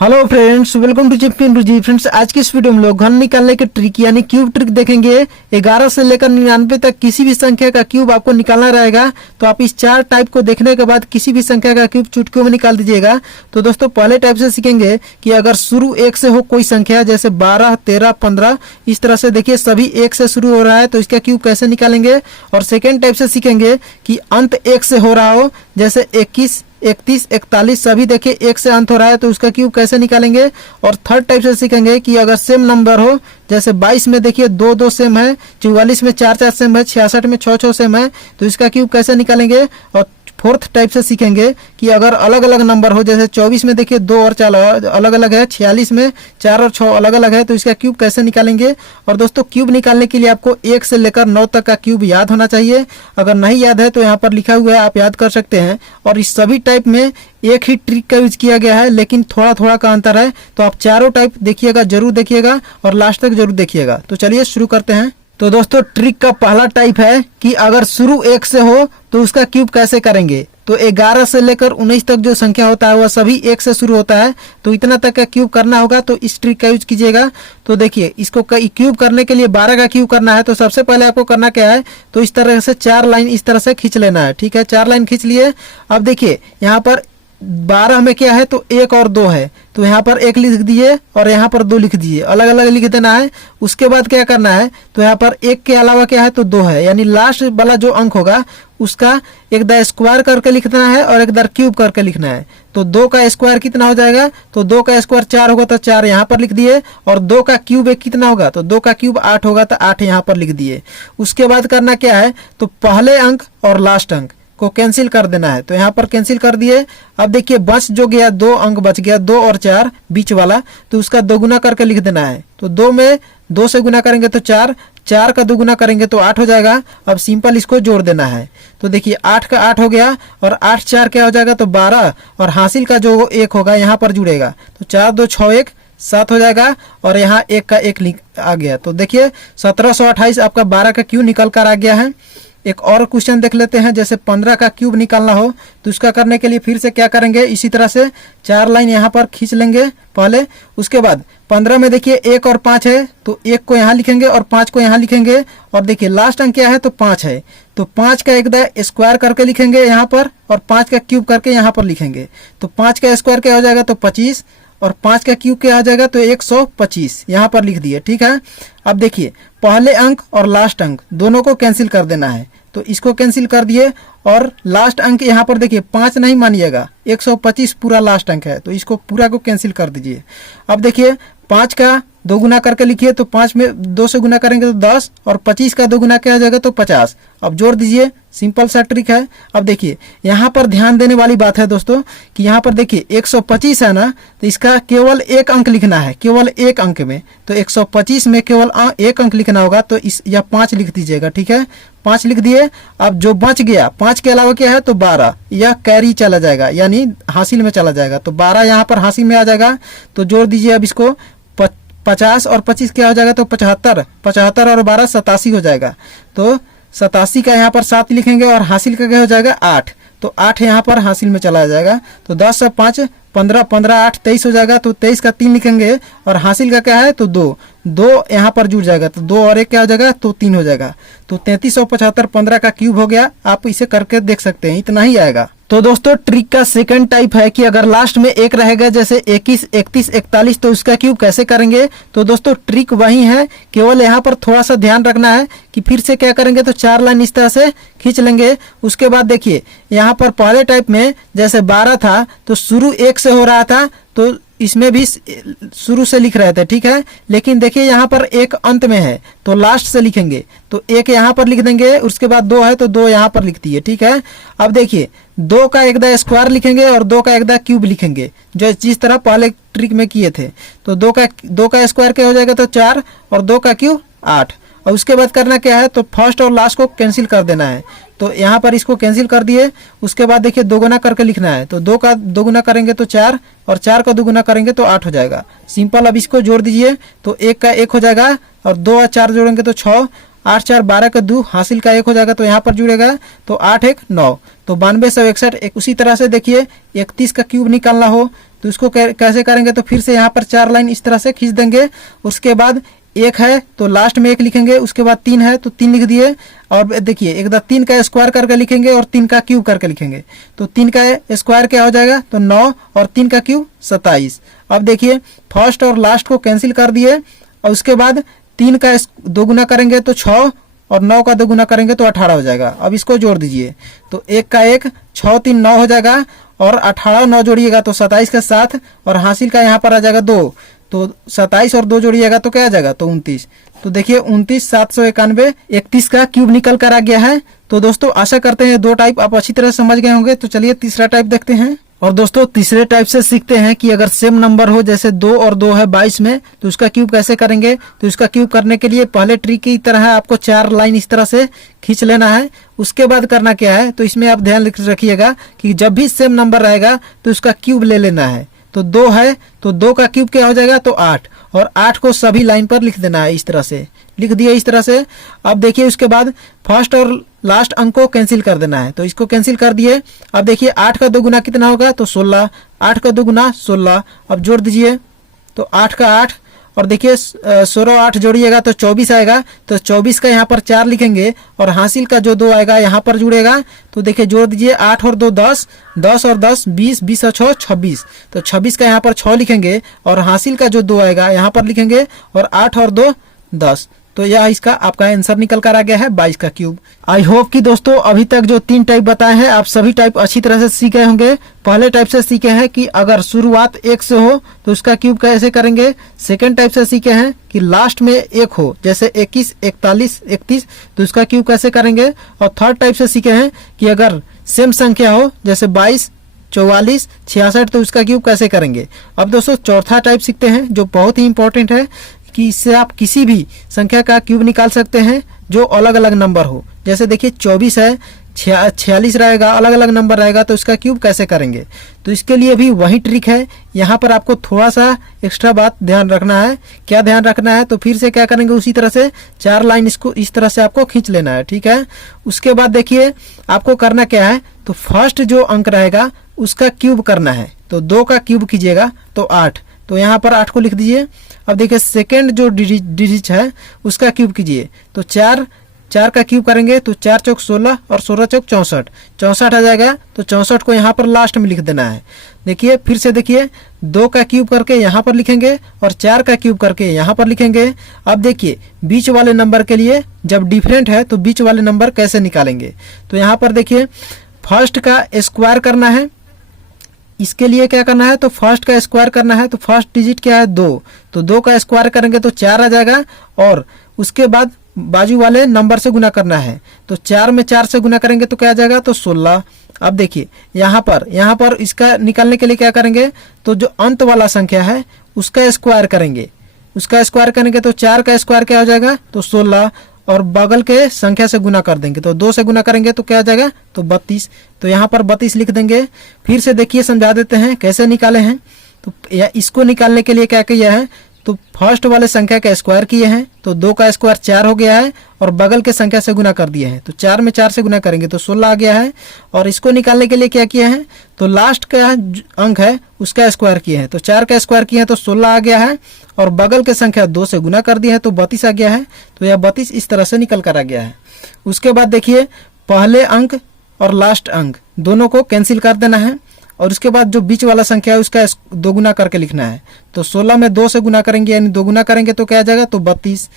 Hello friends, welcome to Chipkin ji. Friends, आज की इस वीडियो में लोग घन निकालने के ट्रिक यानी क्यूब ट्रिक देखेंगे। 11 से लेकर 99 तक किसी भी संख्या का क्यूब आपको निकालना रहेगा। तो आप इस 4 टाइप को देखने के बाद किसी भी संख्या का क्यूब चुटकियों में निकाल दीजिएगा। तो दोस्तों, पहले टाइप से सीखेंगे कि अगर शुरू 1 से हो कोई संख्या, जैसे 12, 13, 15, इस तरह से देखिए सभी 1 से शुरू हो रहा है तो इसका क्यूब कैसे निकालेंगे। और सेकेंड टाइप से सीखेंगे कि अंत 1 से हो रहा हो, जैसे 21, 31, 41 सभी देखिए 1 से अंत हो रहा है तो उसका क्यूब कैसे निकालेंगे। और थर्ड टाइप से सीखेंगे कि अगर सेम नंबर हो, जैसे 22 में देखिए 2 2 सेम है, 44 में 4 4 सेम है, 66 में 6 6 सेम है, तो इसका क्यूब कैसे निकालेंगे। और फोर्थ टाइप से सीखेंगे कि अगर अलग अलग नंबर हो, जैसे 24 में देखिए 2 और 4 अलग अलग है, 46 में 4 और 6 अलग अलग है, तो इसका क्यूब कैसे निकालेंगे। और दोस्तों, क्यूब निकालने के लिए आपको 1 से लेकर 9 तक का क्यूब याद होना चाहिए। अगर नहीं याद है तो यहाँ पर लिखा हुआ है, आप याद कर सकते हैं। और इस सभी टाइप में एक ही ट्रिक का यूज किया गया है, लेकिन थोड़ा थोड़ा का अंतर है। तो आप चारों टाइप देखिएगा, जरूर देखिएगा और लास्ट तक जरूर देखिएगा। तो चलिए शुरू करते हैं। तो दोस्तों, ट्रिक का पहला टाइप है कि अगर शुरू 1 से हो तो उसका क्यूब कैसे करेंगे। तो 11 से लेकर 19 तक जो संख्या होता है वह सभी 1 से शुरू होता है, तो इतना तक का क्यूब करना होगा। तो इस ट्रिक का यूज कीजिएगा। तो देखिए, इसको क्यूब करने के लिए 12 का क्यूब करना है। तो सबसे पहले आपको करना क्या है, तो इस तरह से 4 लाइन इस तरह से खींच लेना है। ठीक है, 4 लाइन खींच लिए। अब देखिए यहाँ पर 12 में क्या है, तो 1 और 2 है, तो यहाँ पर 1 लिख दिए और यहाँ पर 2 लिख दिए, अलग अलग लिख देना है। उसके बाद क्या करना है, तो यहाँ पर 1 के अलावा क्या है, तो 2 है, यानी लास्ट वाला जो अंक होगा उसका एक दार स्क्वायर करके लिखना है और एक दार क्यूब करके लिखना है। तो 2 का स्क्वायर कितना हो जाएगा, तो 2 का स्क्वायर 4 होगा, तो 4 यहाँ पर लिख दिए। और 2 का क्यूब एक कितना होगा, तो 2 का क्यूब 8 होगा, तो 8 यहाँ पर लिख दिए। उसके बाद करना क्या है, तो पहले अंक और लास्ट अंक को कैंसिल कर देना है। तो यहाँ पर कैंसिल कर दिए। अब देखिए बच जो गया, 2 अंक बच गया, 2 और 4 बीच वाला, तो उसका 2 गुना करके लिख देना है। तो 2 में 2 से गुना करेंगे तो 4, 4 का 2 गुना करेंगे तो 8 हो जाएगा। अब सिंपल इसको जोड़ देना है। तो देखिए 8 का 8 हो गया और 8 4 क्या हो जाएगा, तो 12, और हासिल का जो 1 होगा यहाँ पर जुड़ेगा, तो 4 2 6 1 7 हो जाएगा। और यहाँ 1 का 1 आ गया। तो देखिए 1728 आपका 12 का क्यूब निकल कर आ गया है। एक और क्वेश्चन देख लेते हैं, जैसे 15 का क्यूब निकालना हो तो उसका करने के लिए फिर से क्या करेंगे, इसी तरह से 4 लाइन यहाँ पर खींच लेंगे पहले। उसके बाद 15 में देखिए 1 और 5 है, तो 1 को यहाँ लिखेंगे और 5 को यहाँ लिखेंगे। और देखिए लास्ट अंक क्या है, तो 5 है, तो 5 का एक दार स्क्वायर करके लिखेंगे यहाँ पर और 5 का क्यूब करके यहाँ पर लिखेंगे। तो 5 का स्क्वायर क्या हो जाएगा, तो 25, और 5 का क्यूब क्या आ जाएगा, तो 125 यहाँ पर लिख दिए। ठीक है, अब देखिए पहले अंक और लास्ट अंक दोनों को कैंसिल कर देना है। तो इसको कैंसिल कर दिए और लास्ट अंक यहाँ पर देखिए 5 नहीं मानिएगा, 125 पूरा लास्ट अंक है, तो इसको पूरा को कैंसिल कर दीजिए। अब देखिए 5 का 2 गुना करके लिखिए, तो 5 में 2 से गुना करेंगे तो 10, और 25 का 2 गुना क्या हो जाएगा, तो 50। अब जोड़ दीजिए, सिंपल सा ट्रिक है। अब देखिए यहाँ पर ध्यान देने वाली बात है दोस्तों कि यहाँ पर देखिए 125 है ना, तो इसका केवल 1 अंक लिखना है, केवल 1 अंक में। तो 125 में केवल 1 अंक लिखना होगा, तो इस या 5 लिख दीजिएगा। ठीक है, 5 लिख दिए। अब जो बच गया 5 के अलावा क्या है, तो 12, यह कैरी चला जाएगा, यानी हासिल में चला जाएगा। तो 12 यहाँ पर हासिल में आ जाएगा। तो जोड़ दीजिए अब इसको, 50 और 25 क्या हो जाएगा, तो 75, 75 और 12 87 हो जाएगा। तो 87 का यहाँ पर 7 लिखेंगे और हासिल का क्या हो जाएगा, 8, तो 8 यहाँ पर हासिल में चला जाएगा। तो 10 और 5 15, 15 8 23 हो जाएगा। तो 23 का 3 लिखेंगे और हासिल का क्या है, तो 2, 2 यहाँ पर जुड़ जाएगा, तो 2 और 1 क्या हो जाएगा, तो 3 हो जाएगा। तो 33 और 75 15 का क्यूब हो गया। आप इसे करके देख सकते हैं, इतना ही आएगा। तो दोस्तों, ट्रिक का सेकंड टाइप है कि अगर लास्ट में 1 रहेगा, जैसे 21, 31, 41, तो उसका क्यूब कैसे करेंगे। तो दोस्तों, ट्रिक वही है, केवल यहाँ पर थोड़ा सा ध्यान रखना है कि फिर से क्या करेंगे, तो 4 लाइन इस तरह से खींच लेंगे। उसके बाद देखिए यहाँ पर पहले टाइप में जैसे 12 था तो शुरू 1 से हो रहा था, तो इसमें भी शुरू से लिख रहे थे। ठीक है, लेकिन देखिए यहाँ पर 1 अंत में है तो लास्ट से लिखेंगे, तो 1 यहाँ पर लिख देंगे। उसके बाद 2 है तो 2 यहाँ पर लिख दिए। ठीक है, अब देखिए 2 का एक दार स्क्वायर लिखेंगे और 2 का एक दार क्यूब लिखेंगे, जो जिस तरह पहले ट्रिक में किए थे। तो 2 का स्क्वायर क्या हो जाएगा, तो 4, और 2 का क्यूब 8। और उसके बाद करना क्या है, तो फर्स्ट और लास्ट को कैंसिल कर देना है। तो यहाँ पर इसको कैंसिल कर दिए। उसके बाद देखिए 2 गुना करके लिखना है, तो 2 का 2 गुना करेंगे तो 4, और 4 का 2 गुना करेंगे तो 8 हो जाएगा। सिंपल, अब इसको जोड़ दीजिए, तो 1 का 1 हो जाएगा और 2 और 4 जोड़ेंगे तो 6, 8 4 12 का 2, हासिल का 1 हो जाएगा, तो यहाँ पर जुड़ेगा, तो 8 1 9, तो 92 161। उसी तरह से देखिए 31 का क्यूब निकालना हो तो इसको कैसे करेंगे, तो फिर से यहाँ पर 4 लाइन इस तरह से खींच देंगे। उसके बाद 1 है तो लास्ट में 1 लिखेंगे, उसके बाद 3 है तो 3 लिख दिए। और देखिए एक 3 का स्क्वायर करके लिखेंगे और 3 का क्यूब करके लिखेंगे। तो 3 का स्क्वायर क्या हो जाएगा, तो 9 और 3 का क्यूब 27। अब देखिए फर्स्ट और लास्ट को कैंसिल कर दिए और उसके बाद 3 का 2 गुना करेंगे तो 6 और 9 का 2 गुना करेंगे तो 18 हो जाएगा। अब इसको जोड़ दीजिए तो 1 का 1, 6 3 9 हो जाएगा और 18 9 जोड़िएगा तो 27 के साथ और हासिल का यहाँ पर आ जाएगा 2। तो 27 और 2 जोड़िएगा तो क्या आ जाएगा, तो 29। तो देखिए 29 791 31 का क्यूब निकल कर आ गया है। तो दोस्तों आशा करते हैं 2 टाइप आप अच्छी तरह समझ गए होंगे। तो चलिए तीसरा टाइप देखते हैं। और दोस्तों तीसरे टाइप से सीखते हैं कि अगर सेम नंबर हो, जैसे 2 और 2 है 22 में, तो उसका क्यूब कैसे करेंगे। तो इसका क्यूब करने के लिए पहले ट्रिक की तरह है, आपको 4 लाइन इस तरह से खींच लेना है। उसके बाद करना क्या है, तो इसमें आप ध्यान रखिएगा कि जब भी सेम नंबर रहेगा तो उसका क्यूब ले लेना है। तो 2 है तो 2 का क्यूब क्या हो जाएगा, तो 8 और 8 को सभी लाइन पर लिख देना है। इस तरह से लिख दिए इस तरह से। अब देखिए उसके बाद फर्स्ट और लास्ट अंक को कैंसिल कर देना है। तो इसको कैंसिल कर दिए। अब देखिए 8 का 2 गुना कितना होगा, तो 16। 8 का 2 गुना 16। अब जोड़ दीजिए तो 8 का 8 और देखिए 16 8 जोड़िएगा तो 24 आएगा। तो 24 का यहाँ पर 4 लिखेंगे और हासिल का जो 2 आएगा यहाँ पर जुड़ेगा। तो देखिए जोड़ दीजिए 8 और 2 10, 10 और 10 20, 20 और 6 26। तो 26 का यहाँ पर 6 लिखेंगे और हासिल का जो 2 आएगा यहाँ पर लिखेंगे और 8 और 2 10। तो यह इसका आपका आंसर निकल कर आ गया है 22 का क्यूब। आई होप कि दोस्तों अभी तक जो 3 टाइप बताए हैं आप सभी टाइप अच्छी तरह से सीखे होंगे। पहले टाइप से सीखे हैं कि अगर शुरुआत 1 से हो तो उसका क्यूब कैसे करेंगे। सेकंड टाइप से सीखे हैं कि लास्ट में 1 हो, जैसे 21 41 31, तो उसका क्यूब कैसे करेंगे। और थर्ड टाइप से सीखे हैं कि अगर सेम संख्या हो, जैसे 22 44 66, तो उसका क्यूब कैसे करेंगे। अब दोस्तों चौथा टाइप सीखते हैं जो बहुत ही इंपॉर्टेंट है कि इससे आप किसी भी संख्या का क्यूब निकाल सकते हैं जो अलग अलग नंबर हो। जैसे देखिए 24 है, 46 रहेगा, अलग अलग नंबर रहेगा, तो इसका क्यूब कैसे करेंगे। तो इसके लिए भी वही ट्रिक है। यहाँ पर आपको थोड़ा सा एक्स्ट्रा बात ध्यान रखना है। क्या ध्यान रखना है, तो फिर से क्या करेंगे, उसी तरह से 4 लाइन इसको इस तरह से आपको खींच लेना है, ठीक है। उसके बाद देखिए आपको करना क्या है, तो फर्स्ट जो अंक रहेगा उसका क्यूब करना है। तो 2 का क्यूब कीजिएगा तो 8, तो यहाँ पर 8 को लिख दीजिए। अब देखिए सेकेंड जो डिजिट है उसका क्यूब कीजिए। तो 4 का क्यूब करेंगे तो 4 चौक 16 और 16 चौक 64, 64 आ जाएगा। तो 64 को यहाँ पर लास्ट में लिख देना है। देखिए फिर से देखिए 2 का क्यूब करके यहाँ पर लिखेंगे और 4 का क्यूब करके यहाँ पर लिखेंगे। अब देखिए बीच वाले नंबर के लिए जब डिफरेंट है तो बीच वाले नंबर कैसे निकालेंगे। तो यहाँ पर देखिए फर्स्ट का स्क्वायर करना है। इसके लिए क्या करना है, तो फर्स्ट का स्क्वायर करना है। तो फर्स्ट डिजिट क्या है, 2, तो 2 का स्क्वायर करेंगे तो 4 आ जाएगा और उसके बाद बाजू वाले नंबर से गुना करना है। तो 4 में 4 से गुना करेंगे तो क्या आ जाएगा, तो 16। अब देखिए यहाँ पर इसका निकालने के लिए क्या करेंगे, तो जो अंत वाला संख्या है उसका स्क्वायर करेंगे। उसका स्क्वायर करेंगे तो 4 का स्क्वायर क्या हो जाएगा, तो 16 और बगल के संख्या से गुना कर देंगे। तो 2 से गुना करेंगे तो क्या आ जाएगा, तो 32। तो यहाँ पर 32 लिख देंगे। फिर से देखिए समझा देते हैं कैसे निकाले हैं। तो इसको निकालने के लिए क्या किया है, तो फर्स्ट वाले संख्या का स्क्वायर किए हैं। तो 2 का स्क्वायर 4 हो गया है और बगल के संख्या से गुना कर दिए हैं। तो 4 में 4 से गुना करेंगे तो 16 आ गया है। और इसको निकालने के लिए क्या किया है, तो लास्ट का अंक है उसका स्क्वायर किए हैं। तो 4 का स्क्वायर किए हैं तो 16 आ गया है और बगल के संख्या 2 से गुना कर दिया है तो 32 आ गया है। तो यह 32 इस तरह से निकल कर आ गया है। उसके बाद देखिए पहले अंक और लास्ट अंक दोनों को कैंसिल कर देना है और उसके बाद जो बीच वाला संख्या है उसका 2 गुना करके लिखना है। तो 16 में 2 से गुना करेंगे यानी 2 गुना करेंगे तो क्या आ जाएगा, तो 32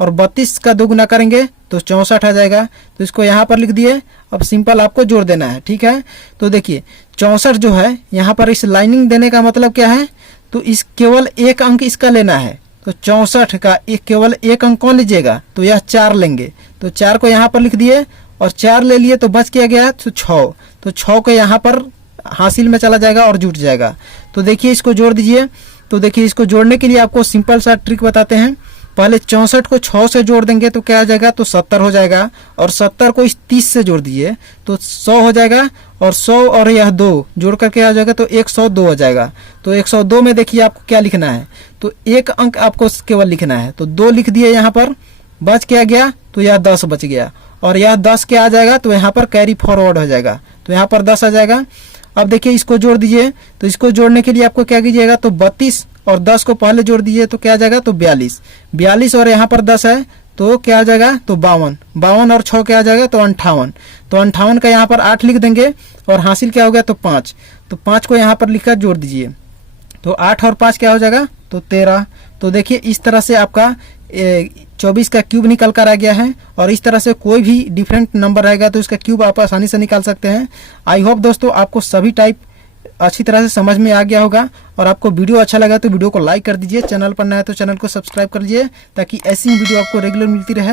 और 32 का 2 गुना करेंगे तो 64 आ जाएगा। तो इसको यहाँ पर लिख दिए। अब सिंपल आपको जोड़ देना है, ठीक है। तो देखिए 64 जो है यहाँ पर इस लाइनिंग देने का मतलब क्या है, तो इस केवल एक अंक इसका लेना है। तो 64 का केवल एक अंक कौन लीजिएगा, तो यह 4 लेंगे। तो 4 को यहाँ पर लिख दिए और 4 ले लिए तो बच क्या गया, तो 6। तो 6 को यहाँ पर हासिल में चला जाएगा और जुट जाएगा। तो देखिए इसको जोड़ दीजिए। तो देखिए इसको जोड़ने के लिए आपको सिंपल सा ट्रिक बताते हैं। पहले 64 को 6 से जोड़ देंगे तो क्या आ जाएगा, तो 70 हो जाएगा। और 70 को इस 30 से जोड़ दीजिए तो 100 हो जाएगा। और 100 और यह 2 जोड़ कर क्या आ जाएगा, तो 102 हो जाएगा। तो 102 में देखिए आपको क्या लिखना है, तो एक अंक आपको केवल लिखना है। तो 2 लिख दिए यहाँ पर, बच क्या गया, तो यह 10 बच गया। और यह 10 क्या आ जाएगा, तो यहाँ पर कैरी फॉरवर्ड हो जाएगा। तो यहाँ पर 10 आ जाएगा। अब देखिए इसको जोड़ दीजिए। तो इसको जोड़ने के लिए आपको क्या कीजिएगा, तो 32 और 10 को पहले जोड़ दीजिए तो क्या आ जाएगा, तो 42। 42 और यहाँ पर 10 है तो क्या आ जाएगा, तो 52। 52 और 6 क्या आ जाएगा, तो 58। तो 58 का यहाँ पर 8 लिख देंगे और हासिल क्या हो गया, तो 5। तो 5 को यहाँ पर लिखकर जोड़ दीजिए। तो 8 और 5 क्या हो जाएगा, तो 13। तो देखिए इस तरह से आपका 24 का क्यूब निकल कर आ गया है। और इस तरह से कोई भी डिफरेंट नंबर रहेगा तो इसका क्यूब आप आसानी से निकाल सकते हैं। आई होप दोस्तों आपको सभी टाइप अच्छी तरह से समझ में आ गया होगा। और आपको वीडियो अच्छा लगा तो वीडियो को लाइक कर दीजिए, चैनल पर नया है तो चैनल को सब्सक्राइब कर लीजिए ताकि ऐसी वीडियो आपको रेगुलर मिलती रहे।